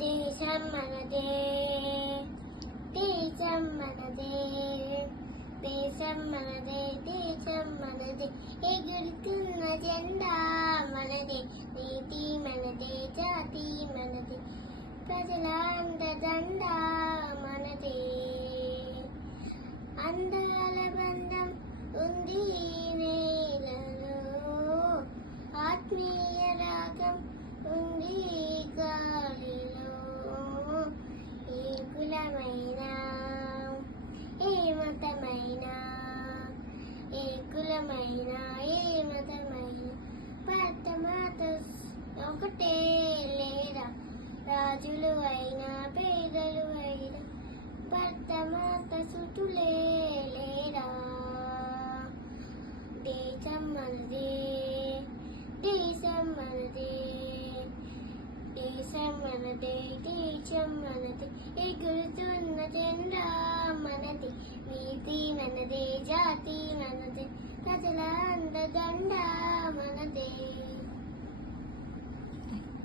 దేశం మనదే, దేశం మనదే, దేశం మనదే, దేశం మనదే, ఎగురుతున్న జెండా మనదే, నీతి మనదే, జాతి మనదే, ప్రజల అండదండ మనదే. అందాల బంధం ఉంది నేలలో, ఆత్మీయ రాగం ఉంది గాలిలో. ఏ కులమైనా, ఏ మతమైనా, ఏ కులమైనా, ఏ మతమైనా, భరతమాత ఒకటే లేరా. రాజులు అయినా పేదలు అయినా భరతమాత సుతులే లేరా. దేశం మనదే, దేశం మనదే, దేశం మనదే, దేశం మనదే, ఎగురుతున్న జెండా మనదే, నీతి మనదే, జాతి మనదే, ప్రజల అండదండ